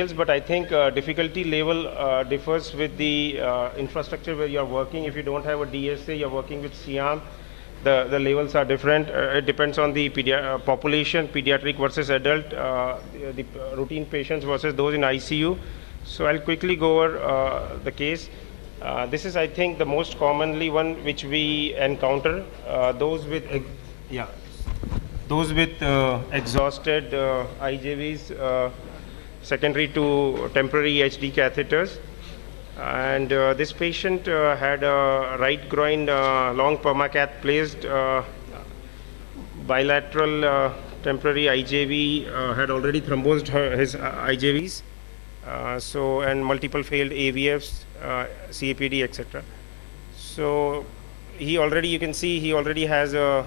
details, but I think difficulty level differs with the infrastructure where you're working. If you don't have a DSA, you're working with SIAM, the levels are different. It depends on the population, pediatric versus adult, the routine patients versus those in ICU. So I'll quickly go over the case. This is, I think, the most commonly one which we encounter, those with, yeah. Those with exhausted IJVs secondary to temporary HD catheters. And this patient had a right groin long permacath placed, bilateral temporary IJV, had already thrombosed his IJVs, and multiple failed AVFs, CAPD, etc. So you can see he already has a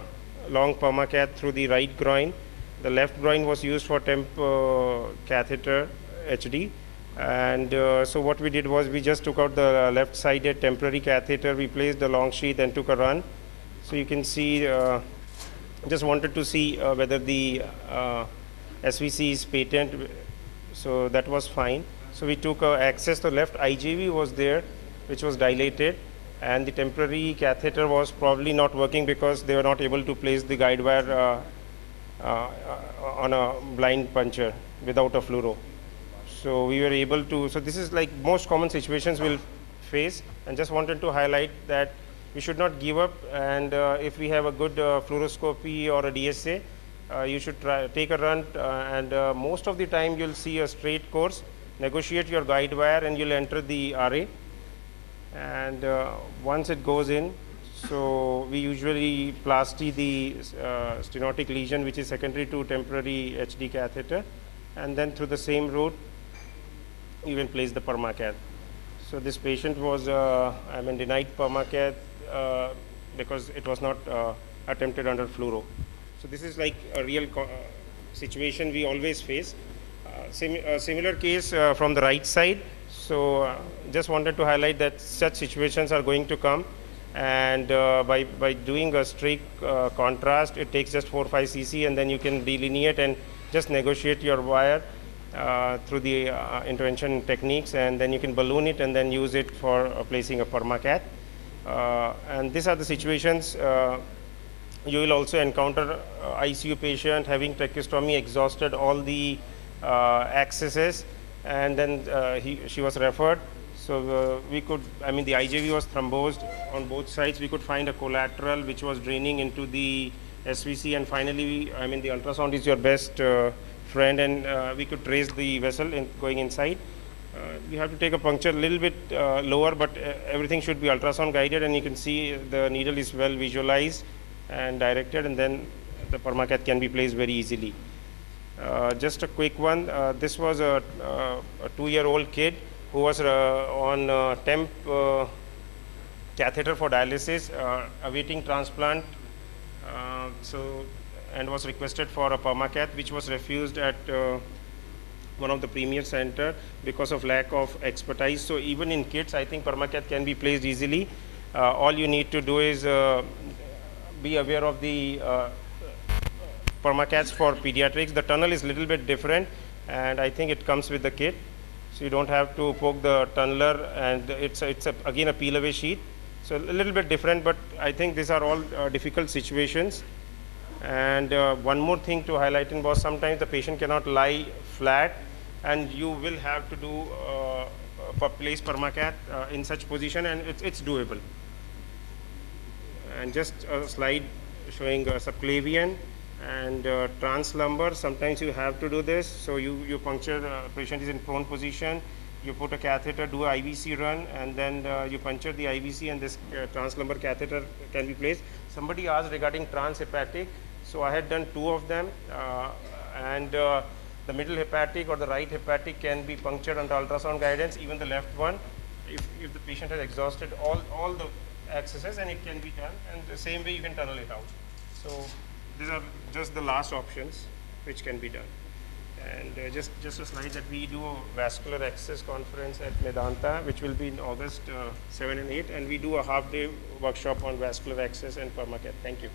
long permacath through the right groin. The left groin was used for temp catheter HD. And so what we did was we just took out the left-sided temporary catheter, we placed the long sheath and took a run. So you can see, just wanted to see whether the SVC is patent. So that was fine. So we took access, the left IJV was there, which was dilated. And the temporary catheter was probably not working because they were not able to place the guide wire on a blind puncture without a fluoro. So we were able to, so this is like most common situations we'll face, and just wanted to highlight that we should not give up, and if we have a good fluoroscopy or a DSA, you should take a run, and most of the time you'll see a straight course, negotiate your guide wire, and you'll enter the RA. And once it goes in, so we usually plasty the stenotic lesion, which is secondary to temporary HD catheter, and then through the same route, even place the permacath. So this patient was, denied permacath because it was not attempted under fluoro. So this is like a real situation we always face. Similar case from the right side. So just wanted to highlight that such situations are going to come, and by doing a straight contrast, it takes just 4 or 5 cc, and then you can delineate and just negotiate your wire through the intervention techniques, and then you can balloon it and then use it for placing a permacath. And these are the situations you will also encounter ICU patient having tracheostomy, exhausted all the accesses, and then she was referred. So we could, the IJV was thrombosed on both sides. We could find a collateral which was draining into the SVC, and finally, the ultrasound is your best friend, and we could trace the vessel going inside. You have to take a puncture a little bit lower, but everything should be ultrasound guided, and you can see the needle is well visualized and directed, and then the permacath can be placed very easily. Just a quick one. This was a 2-year-old kid who was on temp catheter for dialysis, awaiting transplant, and was requested for a permacath, which was refused at one of the premier center because of lack of expertise. So even in kids, I think permacath can be placed easily. All you need to do is be aware of the permacaths for pediatrics. The tunnel is a little bit different, and I think it comes with the kit. So you don't have to poke the tunneler, and it's again a peel away sheet. So a little bit different, but I think these are all difficult situations. And one more thing to highlight was sometimes the patient cannot lie flat, and you will have to do place permacath in such position, and it's doable. And just a slide showing subclavian and translumbar. Sometimes you have to do this. So you puncture, patient is in prone position, you put a catheter, do a IVC run, and then you puncture the IVC, and this translumbar catheter can be placed. Somebody asked regarding transhepatic. So I had done 2 of them, and the middle hepatic or the right hepatic can be punctured under ultrasound guidance, even the left one, if the patient has exhausted all the accesses, and it can be done, and the same way you can tunnel it out. So these are just the last options which can be done. And just a slide that we do a vascular access conference at Medanta, which will be in August 7 and 8, and we do a half-day workshop on vascular access and permacath. Thank you.